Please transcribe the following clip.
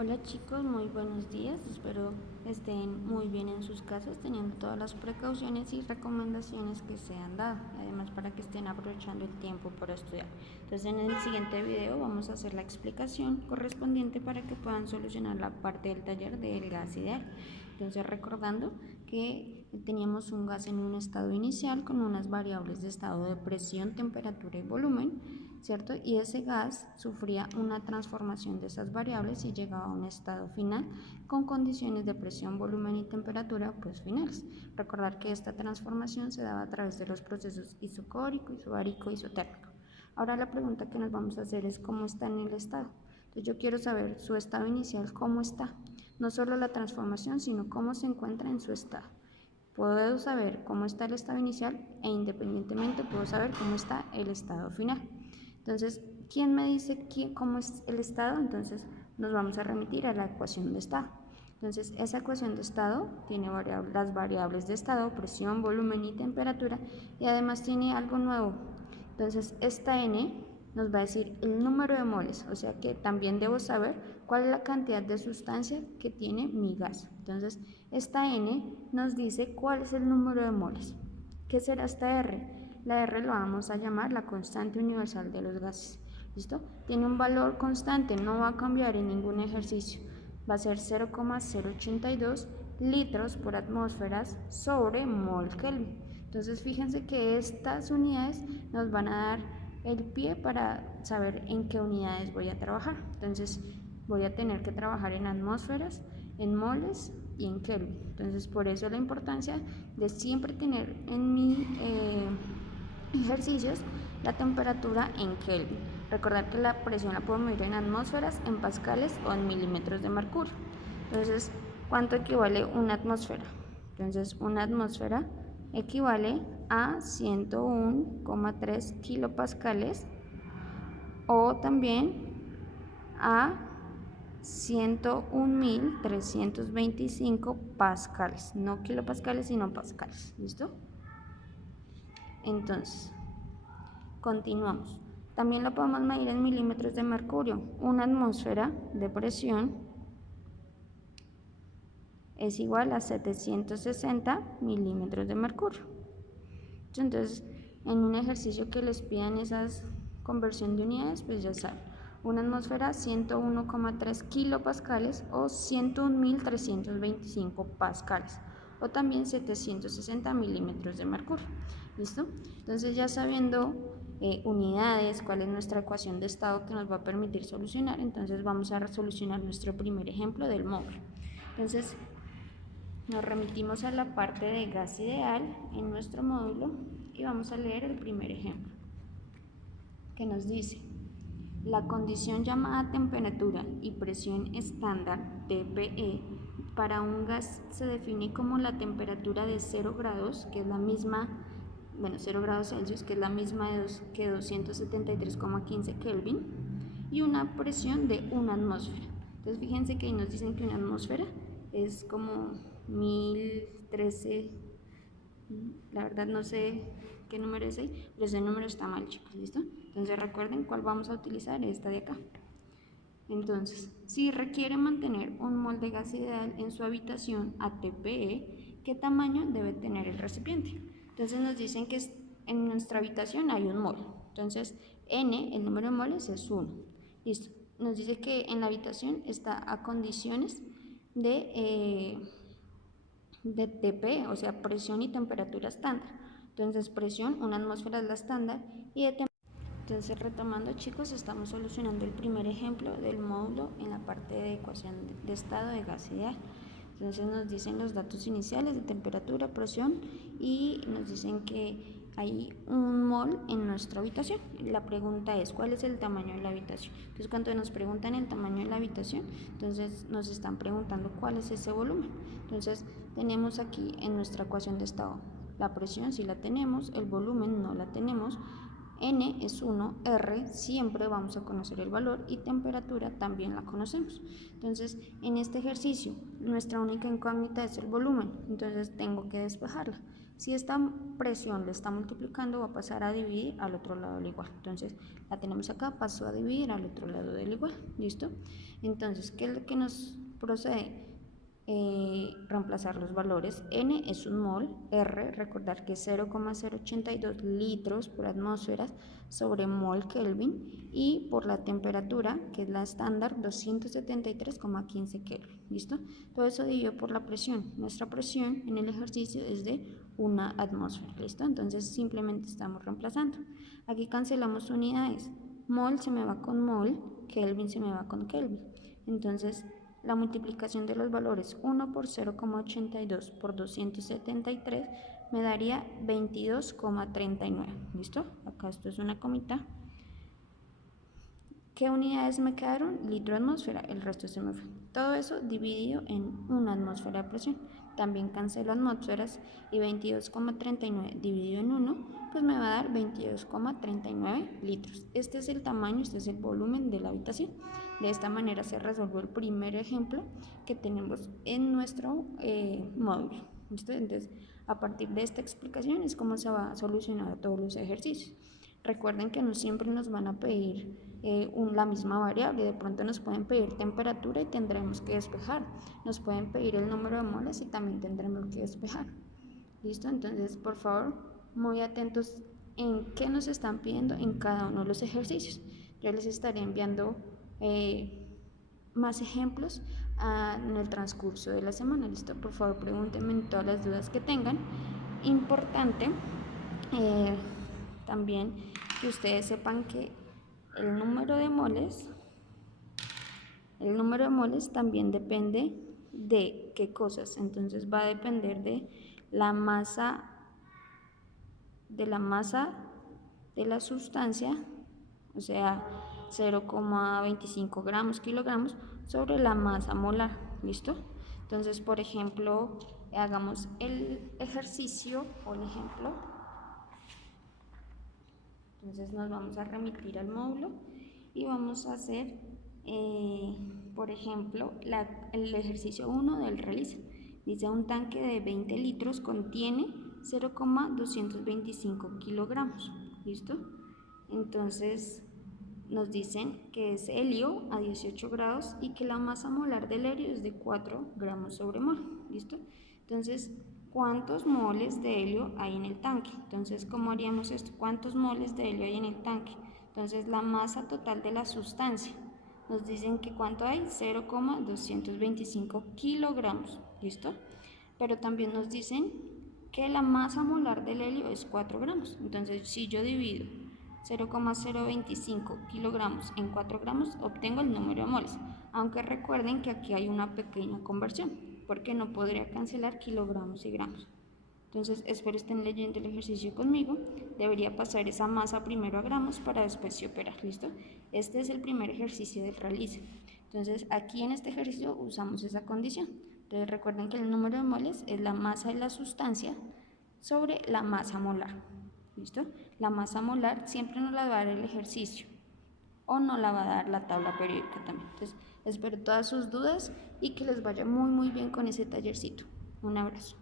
Hola chicos, muy buenos días. Espero estén muy bien en sus casas, teniendo todas las precauciones y recomendaciones que se han dado, además para que estén aprovechando el tiempo para estudiar. Entonces en el siguiente video vamos a hacer la explicación correspondiente para que puedan solucionar la parte del taller del gas ideal. Entonces recordando que teníamos un gas en un estado inicial con unas variables de estado de presión, temperatura y volumen, ¿cierto? Y ese gas sufría una transformación de esas variables y llegaba a un estado final con condiciones de presión, volumen y temperatura pues finales. Recordar que esta transformación se daba a través de los procesos isocórico, isobárico y isotérmico. Ahora la pregunta que nos vamos a hacer es cómo está en el estado. Entonces yo quiero saber su estado inicial, cómo está. No solo la transformación, sino cómo se encuentra en su estado. Puedo saber cómo está el estado inicial e independientemente puedo saber cómo está el estado final. Entonces, ¿quién me dice cómo es el estado? Entonces, nos vamos a remitir a la ecuación de estado. Entonces, esa ecuación de estado tiene las variables de estado, presión, volumen y temperatura, y además tiene algo nuevo. Entonces, esta N nos va a decir el número de moles, o sea que también debo saber cuál es la cantidad de sustancia que tiene mi gas. Entonces, esta N nos dice cuál es el número de moles. ¿Qué será esta R? La R la vamos a llamar la constante universal de los gases. ¿Listo? Tiene un valor constante, no va a cambiar en ningún ejercicio. Va a ser 0,082 litros por atmósfera sobre mol Kelvin. Entonces fíjense que estas unidades nos van a dar el pie para saber en qué unidades voy a trabajar. Entonces voy a tener que trabajar en atmósferas, en moles y en Kelvin. Entonces por eso la importancia de siempre tener en mi ejercicios la temperatura en Kelvin. Recordar que la presión la puedo medir en atmósferas, en pascales o en milímetros de mercurio. Entonces, ¿cuánto equivale una atmósfera? Entonces, una atmósfera equivale a 101,3 kilopascales o también a 101.325 pascales, no kilopascales sino pascales, ¿listo? Entonces, continuamos. También lo podemos medir en milímetros de mercurio. Una atmósfera de presión es igual a 760 milímetros de mercurio. Entonces, en un ejercicio que les pidan esas conversión de unidades, pues ya saben. Una atmósfera 101,3 kilopascales o 101.325 pascales o también 760 milímetros de mercurio. ¿Listo? Entonces ya sabiendo unidades, cuál es nuestra ecuación de estado que nos va a permitir solucionar, entonces vamos a solucionar nuestro primer ejemplo del módulo. Entonces nos remitimos a la parte de gas ideal en nuestro módulo y vamos a leer el primer ejemplo que nos dice: la condición llamada temperatura y presión estándar TPE para un gas se define como la temperatura de 0 grados, que es la misma, 0 grados Celsius, que es la misma que 273,15 Kelvin, y una presión de una atmósfera. Entonces fíjense que ahí nos dicen que una atmósfera es como 1013, la verdad no sé qué número es ahí, pero ese número está mal, chicos, ¿listo? Entonces recuerden cuál vamos a utilizar, esta de acá. Entonces, si requiere mantener un mol de gas ideal en su habitación ATPE, ¿qué tamaño debe tener el recipiente? Entonces nos dicen que en nuestra habitación hay un mol. Entonces, N, el número de moles es 1. Listo. Nos dice que en la habitación está a condiciones de TP, o sea, presión y temperatura estándar. Entonces, presión, una atmósfera es la estándar, y de temperatura. Entonces, retomando, chicos, estamos solucionando el primer ejemplo del módulo en la parte de ecuación de estado de gas ideal. Entonces nos dicen los datos iniciales de temperatura, presión y nos dicen que hay un mol en nuestra habitación. La pregunta es, ¿cuál es el tamaño de la habitación? Entonces cuando nos preguntan el tamaño de la habitación, entonces nos están preguntando cuál es ese volumen. Entonces tenemos aquí en nuestra ecuación de estado la presión sí la tenemos, el volumen no la tenemos, N es 1, R siempre vamos a conocer el valor y temperatura también la conocemos. Entonces, en este ejercicio, nuestra única incógnita es el volumen, entonces tengo que despejarla. Si esta presión le está multiplicando, va a pasar a dividir al otro lado del igual. Entonces, la tenemos acá, pasó a dividir al otro lado del igual. ¿Listo? Entonces, ¿qué es lo que nos procede? Reemplazar los valores. N es un mol, R, recordar que es 0,082 litros por atmósfera sobre mol Kelvin, y por la temperatura, que es la estándar, 273,15 Kelvin. ¿Listo? Todo eso dividido por la presión. Nuestra presión en el ejercicio es de 1 atmósfera. ¿Listo? Entonces simplemente estamos reemplazando. Aquí cancelamos unidades. Mol se me va con mol, Kelvin se me va con Kelvin. Entonces, la multiplicación de los valores 1 por 0,82 por 273 me daría 22,39. ¿Listo? Acá esto es una comita. ¿Qué unidades me quedaron? Litro atmósfera, el resto se me fue. Todo eso dividido en una atmósfera de presión. También cancelo atmósferas y 22,39 dividido en 1, pues me va a dar 22,39 litros. Este es el tamaño, este es el volumen de la habitación. De esta manera se resolvió el primer ejemplo que tenemos en nuestro módulo. ¿Listo? Entonces, a partir de esta explicación es como se va a solucionar todos los ejercicios. Recuerden que no siempre nos van a pedir la misma variable, de pronto nos pueden pedir temperatura y tendremos que despejar, nos pueden pedir el número de moles y también tendremos que despejar. ¿Listo? Entonces, por favor, muy atentos en qué nos están pidiendo en cada uno de los ejercicios. Yo les estaré enviando más ejemplos en el transcurso de la semana. ¿Listo? Por favor, pregúntenme en todas las dudas que tengan. Importante también que ustedes sepan que el número de moles también depende de qué cosas. Entonces va a depender de la masa de la sustancia, o sea, 0,25 gramos kilogramos sobre la masa molar. ¿Listo? Entonces, por ejemplo, hagamos el ejercicio o el ejemplo. Entonces nos vamos a remitir al módulo y vamos a hacer, por ejemplo, el ejercicio 1 del realiza. Dice: un tanque de 20 litros contiene 0,225 kilogramos. ¿Listo? Entonces nos dicen que es helio a 18 grados y que la masa molar del helio es de 4 gramos sobre mol. ¿Listo? Entonces, ¿cuántos moles de helio hay en el tanque? Entonces, ¿cómo haríamos esto? ¿Cuántos moles de helio hay en el tanque? Entonces, la masa total de la sustancia. Nos dicen que ¿cuánto hay? 0,225 kilogramos. ¿Listo? Pero también nos dicen que la masa molar del helio es 4 gramos. Entonces, si yo divido 0,025 kilogramos en 4 gramos, obtengo el número de moles. Aunque recuerden que aquí hay una pequeña conversión, porque no podría cancelar kilogramos y gramos. Entonces, espero estén leyendo el ejercicio conmigo. Debería pasar esa masa primero a gramos para después operar. ¿Listo? Este es el primer ejercicio del realiza. Entonces, aquí en este ejercicio usamos esa condición. Entonces, recuerden que el número de moles es la masa de la sustancia sobre la masa molar. ¿Listo? La masa molar siempre nos la va a dar el ejercicio o no la va a dar la tabla periódica también. Entonces, espero todas sus dudas y que les vaya muy bien con ese tallercito. Un abrazo.